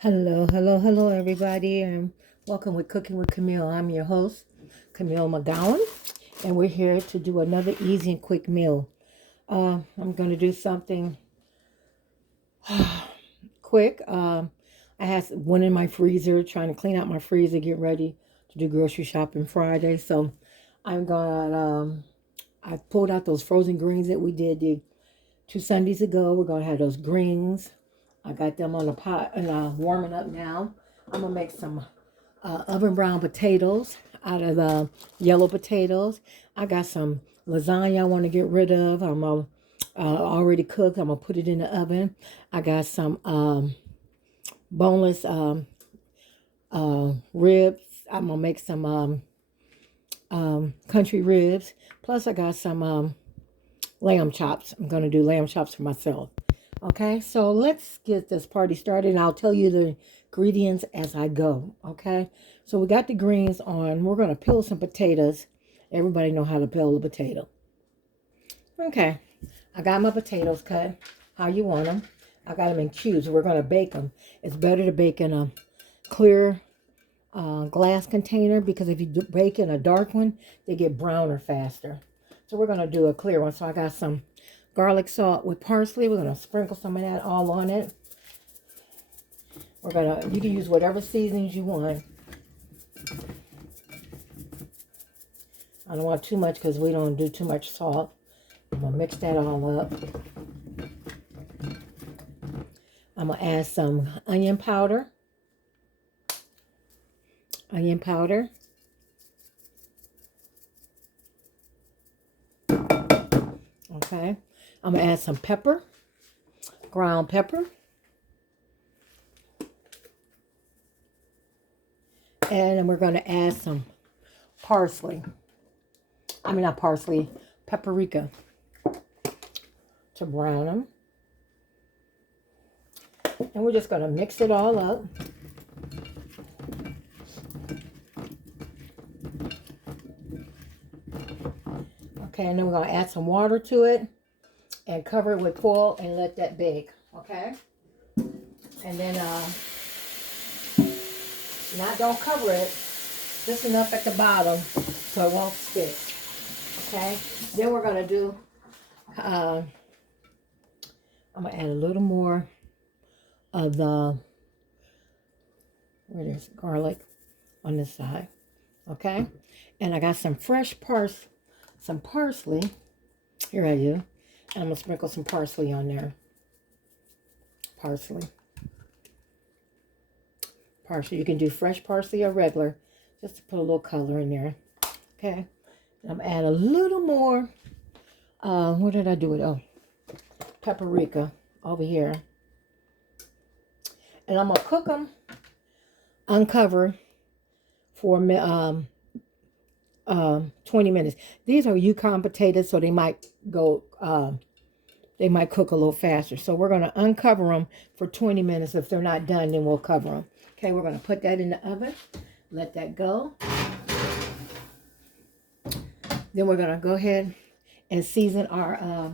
Hello, hello, hello, everybody, and welcome with Cooking with Camille. I'm your host, Camille McGowan, and we're here to do another easy and quick meal. I'm going to do something quick. I had one in my freezer, trying to clean out my freezer, get ready to do grocery shopping Friday. So I'm going to, I pulled out those frozen greens that we did the 2 Sundays ago. We're going to have those greens. I got them on the pot and warming up now. I'm going to make some oven brown potatoes out of the yellow potatoes. I got some lasagna I want to get rid of. I'm already cooked. I'm going to put it in the oven. I got some boneless ribs. I'm going to make some country ribs. Plus I got some lamb chops. I'm going to do lamb chops for myself. Okay, so let's get this party started, and I'll tell you the ingredients as I go. Okay, so we got the greens on. We're going to peel some potatoes. Everybody know how to peel a potato. Okay, I got my potatoes cut how you want them. I got them in cubes. We're going to bake them. It's better to bake in a clear glass container, because if you bake in a dark one, they get browner faster. So we're going to do a clear one. So I got some garlic salt with parsley. We're going to sprinkle some of that all on it. You can use whatever seasonings you want. I don't want too much because we don't do too much salt. I'm going to mix that all up. I'm going to add some onion powder. Onion powder. Okay. I'm going to add some pepper. Ground pepper. And then we're going to add some parsley. I mean, not parsley, paprika, to brown them. And we're just going to mix it all up. Okay, and then we're going to add some water to it and cover it with foil and let that bake. Okay? And then, don't cover it, just enough at the bottom so it won't stick. Okay? Then we're going to do, I'm going to add a little more of the, where there's garlic on this side. Okay? And I got some fresh parsley. Here I do. And I'm going to sprinkle some parsley on there. Parsley. You can do fresh parsley or regular, just to put a little color in there. Okay. I'm going to add a little more. What did I do with? Oh, paprika over here. And I'm going to cook them uncovered for 20 minutes. These are Yukon potatoes, so they might go, they might cook a little faster. So we're going to uncover them for 20 minutes. If they're not done, then we'll cover them. Okay, we're going to put that in the oven. Let that go. Then we're going to go ahead and season our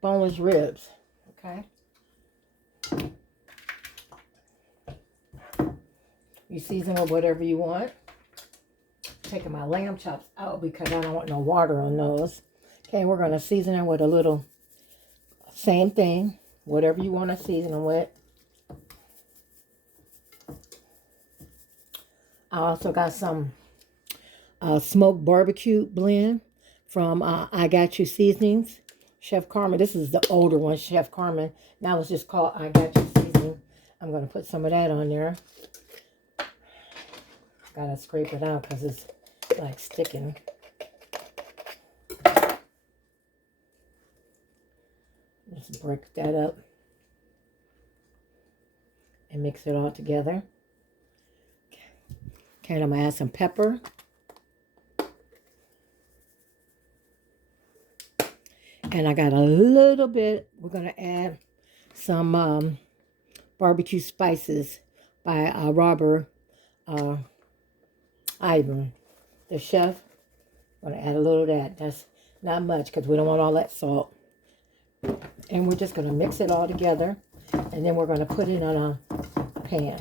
boneless ribs. Okay. You season with whatever you want. Taking my lamb chops out because I don't want no water on those. Okay, we're going to season them with a little, same thing, whatever you want to season them with. I also got some smoked barbecue blend from I Got You Seasonings, Chef Carmen. This is the older one, Chef Carmen. Now it's just called I Got You Seasoning. I'm going to put some of that on there. Gotta scrape it out because it's like sticking. Just break that up and mix it all together. Okay, and I'm gonna add some pepper. And I got a little bit, we're gonna add some barbecue spices by Robert Ivan, the chef. I'm gonna add a little of that. That's Not much because we don't want all that salt. And we're just going to mix it all together. And then we're going to put it on a pan.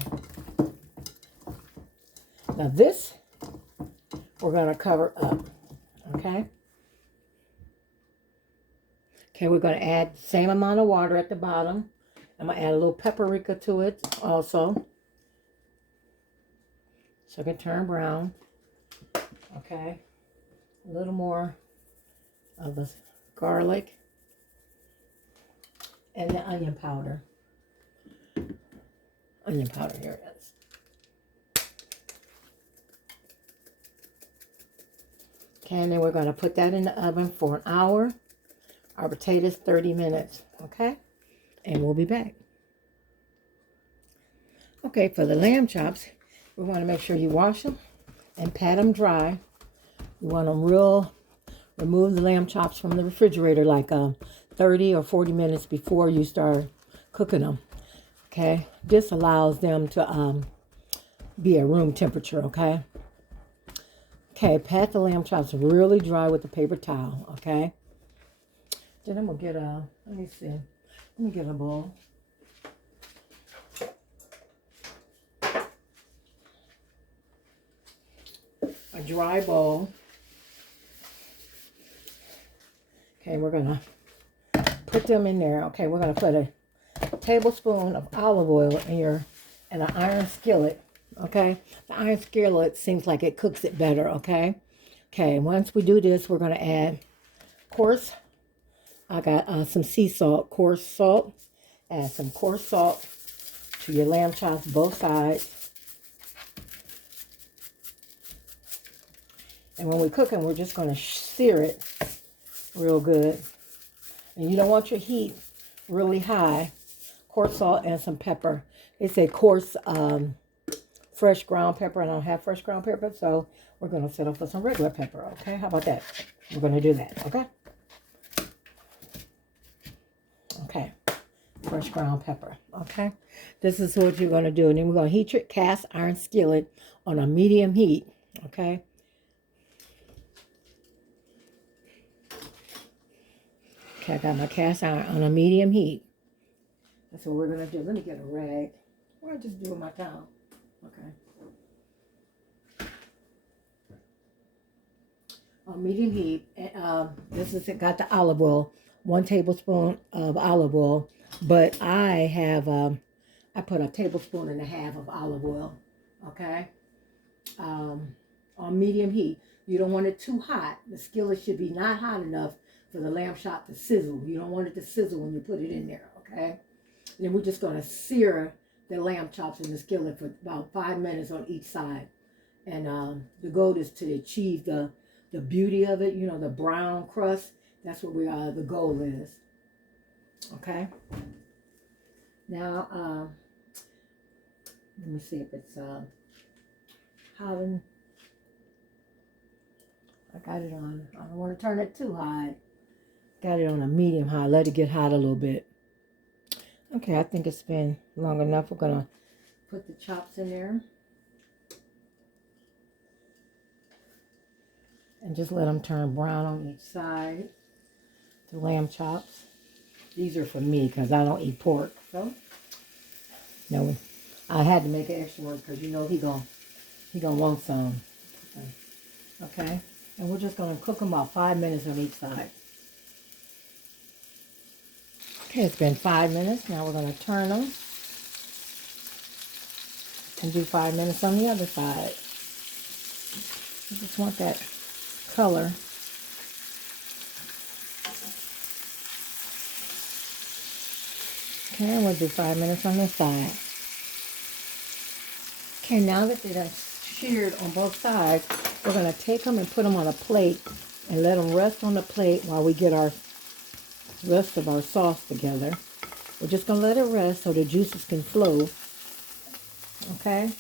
Now this, we're going to cover up. Okay? Okay, we're going to add the same amount of water at the bottom. I'm going to add a little paprika to it also. So it can turn brown. Okay. A little more of the garlic. And the onion powder. Onion powder, here it is. Okay, and then we're going to put that in the oven for an hour. Our potatoes, 30 minutes. Okay? And we'll be back. Okay, for the lamb chops, we want to make sure you wash them and pat them dry. You want them remove the lamb chops from the refrigerator like 30 or 40 minutes before you start cooking them. Okay, this allows them to be at room temperature. Okay. Okay, pat the lamb chops really dry with a paper towel. Okay. Then I'm gonna get let me see. Let me get a bowl. A dry bowl. Okay, we're gonna put them in there. Okay, we're gonna put a tablespoon of olive oil in an iron skillet. Okay, the iron skillet seems like it cooks it better. Okay, once we do this, we're gonna add coarse. I got some sea salt, coarse salt. Add some coarse salt to your lamb chops, both sides. And when we're cooking, we're just going to sear it real good. And you don't want your heat really high. Coarse salt and some pepper. They say coarse fresh ground pepper. I don't have fresh ground pepper, so we're going to settle for some regular pepper. Okay, how about that? We're going to do that. Okay. Okay, fresh ground pepper. Okay, this is what you're going to do. And then we're going to heat your cast iron skillet on a medium heat. Okay. Okay, I got my cast iron on a medium heat. That's what we're going to do. Let me get a rag. Or I'll just do it with my towel. Okay. On medium heat. This is got the olive oil. 1 tablespoon of olive oil, but I have I put a tablespoon and a half of olive oil. Okay, on medium heat. You don't want it too hot. The skillet should be not hot enough for the lamb chop to sizzle. You don't want it to sizzle when you put it in there. Okay, and then we're just going to sear the lamb chops in the skillet for about 5 minutes on each side, and the goal is to achieve the beauty of it. You know, the brown crust. That's what the goal is. Okay. Now, let me see if it's hot. I got it on. I don't want to turn it too high. Got it on a medium high. Let it get hot a little bit. Okay, I think it's been long enough. We're gonna put the chops in there and just let them turn brown on each side. The lamb chops. These are for me because I don't eat pork. So, no, I had to make an extra one because you know he gonna want some. Okay, and we're just gonna cook them about 5 minutes on each side. Okay, it's been 5 minutes. Now we're gonna turn them and do 5 minutes on the other side. I just want that color. Okay, and we'll do 5 minutes on this side. Okay, now that they're seared on both sides, we're going to take them and put them on a plate and let them rest on the plate while we get our rest of our sauce together. We're just going to let it rest so the juices can flow. Okay?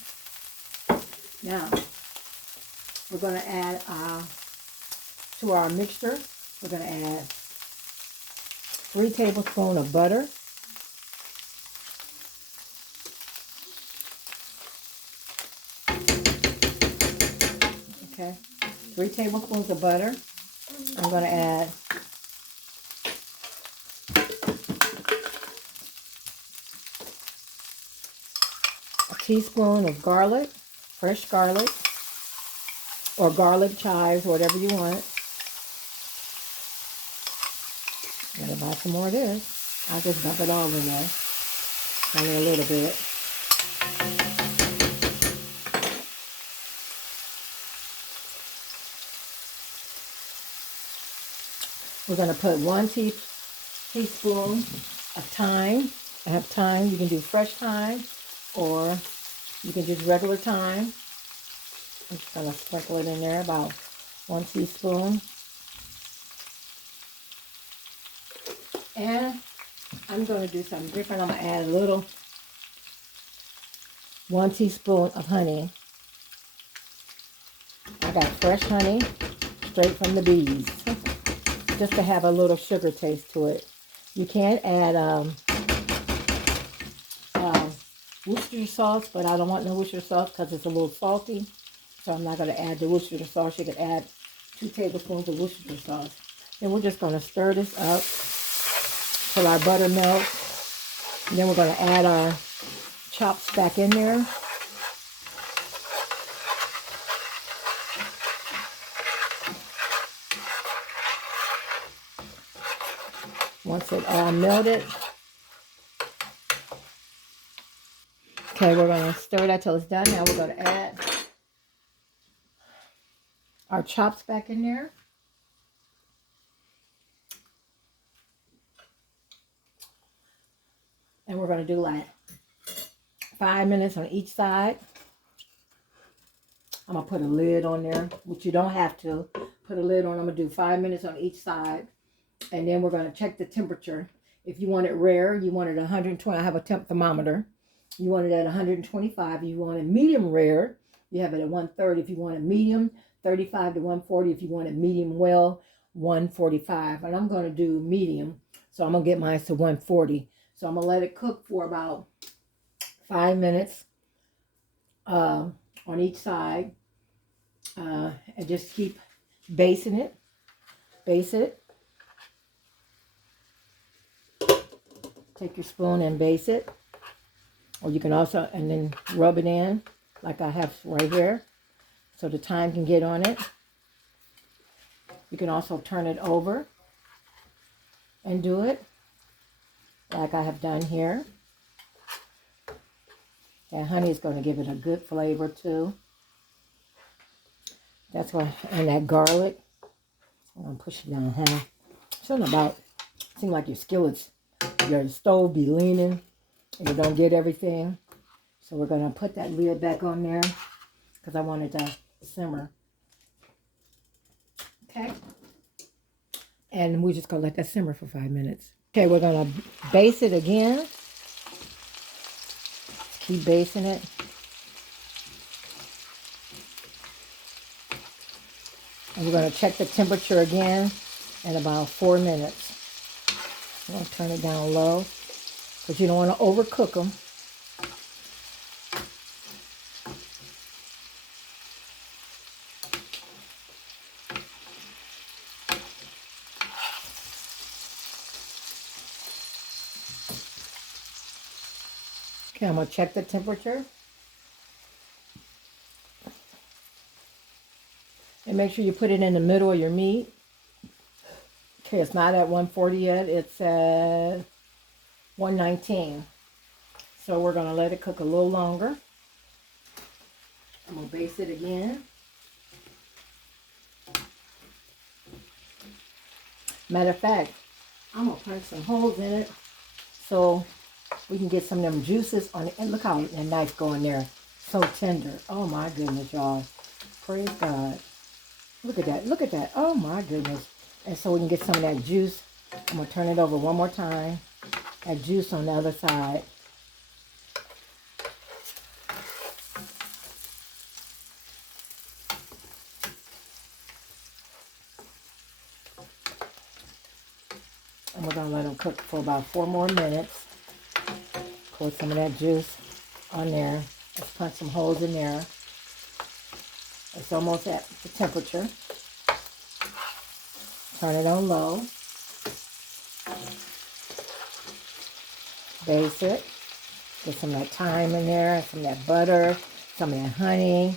Now, we're going to add to our mixture, we're going to add 3 tablespoons of butter. Okay, 3 tablespoons of butter. I'm going to add a teaspoon of garlic, fresh garlic, or garlic chives, whatever you want. I'm going to buy some more of this. I'll just dump it all in there. Only a little bit. We're going to put 1 teaspoon of thyme. I have thyme. You can do fresh thyme or you can just regular thyme. I'm just going to sprinkle it in there, about 1 teaspoon. And I'm going to do something different. I'm going to add a little 1 teaspoon of honey. I got fresh honey straight from the bees, just to have a little sugar taste to it. You can add Worcestershire sauce, but I don't want no Worcestershire sauce because it's a little salty. So I'm not going to add the Worcestershire sauce. You could add 2 tablespoons of Worcestershire sauce. Then we're just going to stir this up till our butter melts. And then we're going to add our chops back in there. Once it all melted. Okay, we're going to stir that till it's done. Now we're going to add our chops back in there. And we're going to do like 5 minutes on each side. I'm going to put a lid on there, which you don't have to. Put a lid on. I'm going to do 5 minutes on each side. And then we're going to check the temperature. If you want it rare, you want it 120. I have a temp thermometer. You want it at 125. You want it medium rare, you have it at 130. If you want it medium, 35 to 140. If you want it medium well, 145. And I'm going to do medium. So I'm going to get mine to 140. So I'm going to let it cook for about 5 minutes on each side. And just keep basting it. Baste it. Take your spoon and baste it. Or you can also, and then rub it in like I have right here so the thyme can get on it. You can also turn it over and do it like I have done here. That honey is going to give it a good flavor too. That's why, and that garlic. I'm going to push it down half. Something about, it seems like your skillets, your stove be leaning and you don't get everything. So we're going to put that lid back on there because I want it to simmer. Okay. And we're just going to let that simmer for 5 minutes. Okay, we're going to baste it again. Keep basting it. And we're going to check the temperature again in about 4 minutes. I'm going to turn it down low because you don't want to overcook them. Okay, I'm going to check the temperature. And make sure you put it in the middle of your meat. Okay, it's not at 140 yet. It's at 119. So we're going to let it cook a little longer. I'm going to baste it again. Matter of fact, I'm going to punch some holes in it so we can get some of them juices on it. And look how that knife going there. So tender. Oh my goodness, y'all. Praise God. Look at that. Look at that. Oh my goodness. And so we can get some of that juice. I'm going to turn it over one more time. That juice on the other side. And we're going to let them cook for about 4 more minutes. Pour some of that juice on there. Let's punch some holes in there. It's almost at the temperature. Turn it on low. Baste it. Get some of that thyme in there, some of that butter, some of that honey.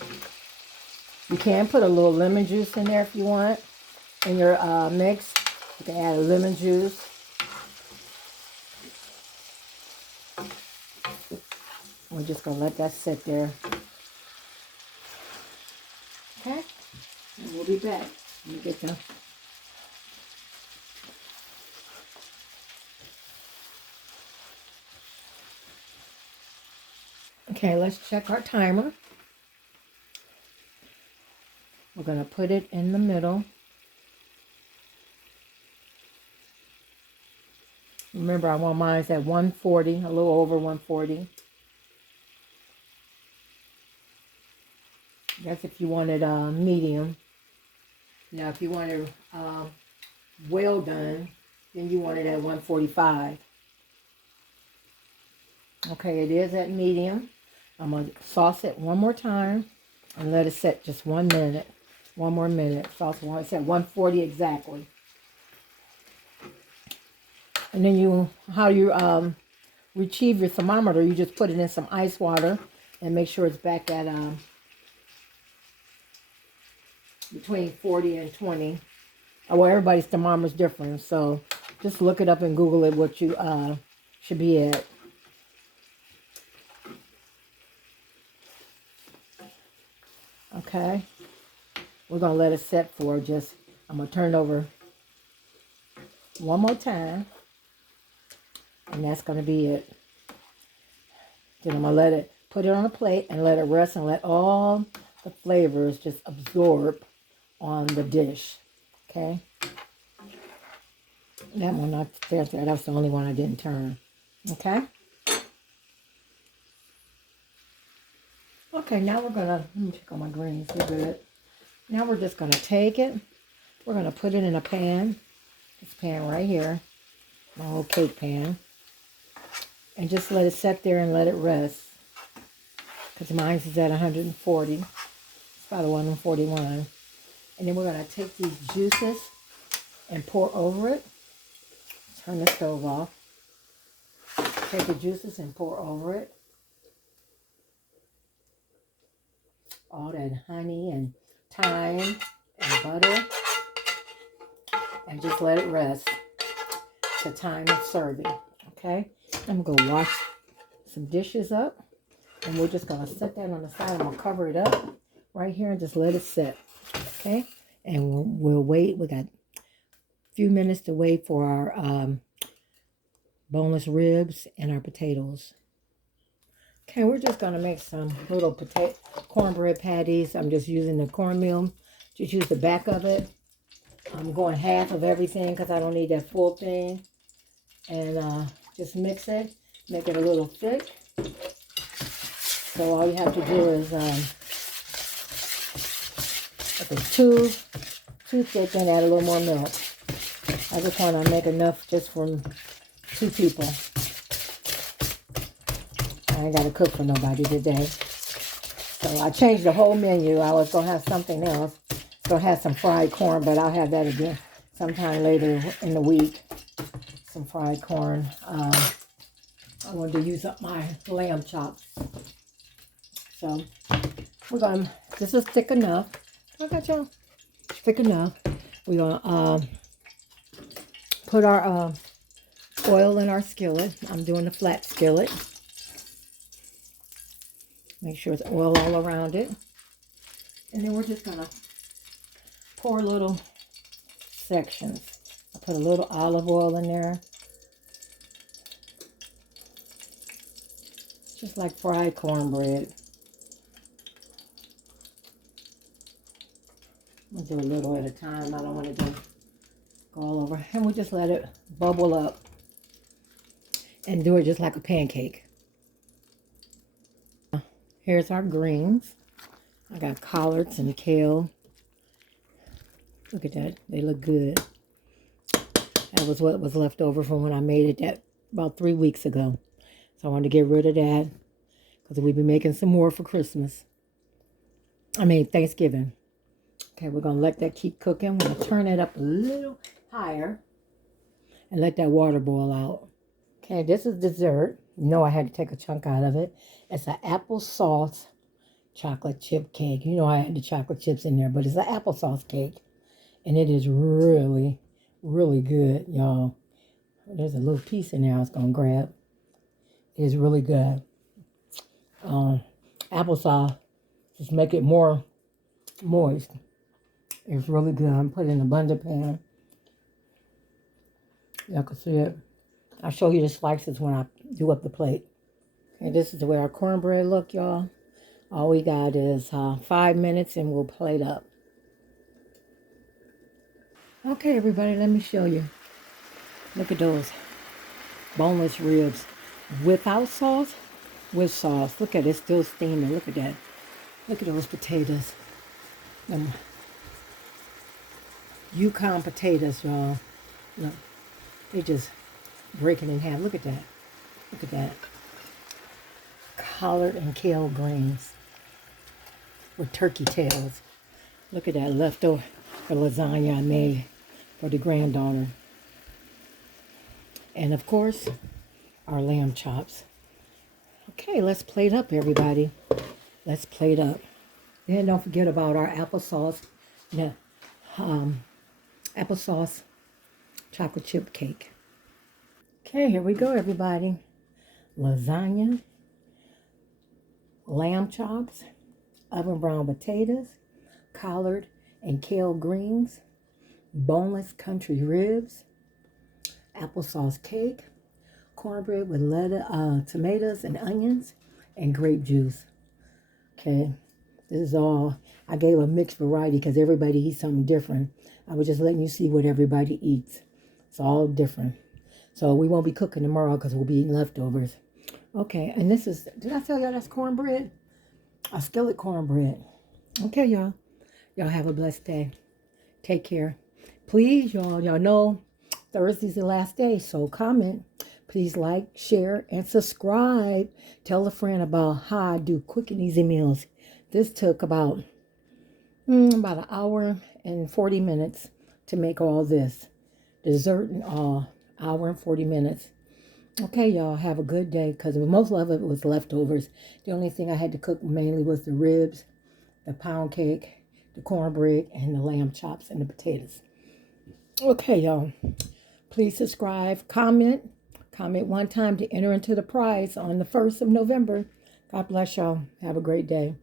You can put a little lemon juice in there if you want in your mix. You can add a lemon juice. We're just going to let that sit there. Okay? And we'll be back. Let me get the... Okay, let's check our timer. We're going to put it in the middle. Remember, I want mine at 140, a little over 140. That's if you wanted medium. Now, if you want it well done, then you want it at 145. Okay, it is at medium. I'm going to sauce it one more time and let it set just 1 minute. 1 more minute. Sauce it. It's at 140 exactly. And then how you retrieve your thermometer, you just put it in some ice water and make sure it's back at between 40 and 20. Well, everybody's thermometer is different, so just look it up and Google it what you should be at. Okay, we're gonna let it set for I'm gonna turn it over one more time, and that's gonna be it. Then I'm gonna put it on a plate and let it rest and let all the flavors just absorb on the dish. Okay, that one not there. That's the only one I didn't turn. Okay. Okay, now let me check on my greens. They're good. Now we're just gonna take it. We're gonna put it in a pan. This pan right here, my old cake pan, and just let it set there and let it rest. Because mine is at 140. It's about 141. And then we're gonna take these juices and pour over it. Turn the stove off. Take the juices and pour over it. All that honey and thyme and butter. And just let it rest. The time of serving. Okay? I'm going to wash some dishes up. And we're just going to set that on the side. I'm going to cover it up right here and just let it sit. Okay? And we'll wait. We got a few minutes to wait for our boneless ribs and our potatoes. Okay, we're just going to make some little cornbread patties. I'm just using the cornmeal. Just use the back of it. I'm going half of everything because I don't need that full thing. And just mix it. Make it a little thick. So all you have to do is, if it's too thick, then add a little more milk. I just want to make enough just for 2 people. I ain't got to cook for nobody today. So I changed the whole menu. I was going to have something else. Going to have some fried corn, but I'll have that again sometime later in the week. Some fried corn. I wanted to use up my lamb chops. So this is thick enough. I got y'all. Thick enough. We're going to put our oil in our skillet. I'm doing the flat skillet. Make sure it's oil all around it. And then we're just going to pour little sections. I put a little olive oil in there. Just like fried cornbread. I'll do a little at a time. I don't want it to go all over. And we just let it bubble up. And do it just like a pancake. Here's our greens. I got collards and kale. Look at that. They look good. That was what was left over from when I made it about 3 weeks ago. So I wanted to get rid of that because we'll be making some more for Christmas. I mean, Thanksgiving. Okay, we're going to let that keep cooking. We're going to turn it up a little higher and let that water boil out. Okay, this is dessert. You know I had to take a chunk out of it. It's an applesauce chocolate chip cake. You know I had the chocolate chips in there, but it's an applesauce cake. And it is really, really good, y'all. There's a little piece in there I was going to grab. It is really good. Applesauce, just make it more moist. It's really good. I'm putting it in a blender pan. Y'all can see it. I'll show you the slices when I do up the plate. Okay, this is the way our cornbread look, y'all. All we got is 5 minutes and we'll plate up. Okay, everybody, let me show you. Look at those boneless ribs. Without sauce, with sauce. Look at it, it's still steaming. Look at that. Look at those potatoes. Them Yukon potatoes, y'all. Look, they just breaking in half. Look at that. Look at that. Collard and kale greens with turkey tails. Look at that leftover lasagna I made for the granddaughter. And of course, our lamb chops. Okay, let's plate up, everybody. Let's plate up. Then don't forget about our applesauce. Yeah, applesauce chocolate chip cake. Okay, here we go, everybody. Lasagna, lamb chops, oven brown potatoes, collard and kale greens, boneless country ribs, applesauce cake, cornbread with tomatoes and onions, and grape juice. Okay, this is all. I gave a mixed variety because everybody eats something different. I was just letting you see what everybody eats. It's all different. So we won't be cooking tomorrow because we'll be eating leftovers. Okay, and this is, did I tell y'all that's cornbread? A skillet cornbread. Okay, y'all. Y'all have a blessed day. Take care. Please, y'all know Thursday's the last day, so comment. Please like, share, and subscribe. Tell a friend about how I do quick and easy meals. This took about an hour and 40 minutes to make all this. Dessert and all, hour and 40 minutes. Okay, y'all, have a good day, because most of it was leftovers. The only thing I had to cook mainly was the ribs, the pound cake, the cornbread, and the lamb chops and the potatoes. Okay, y'all. Please subscribe, comment. Comment one time to enter into the prize on the 1st of November. God bless y'all. Have a great day.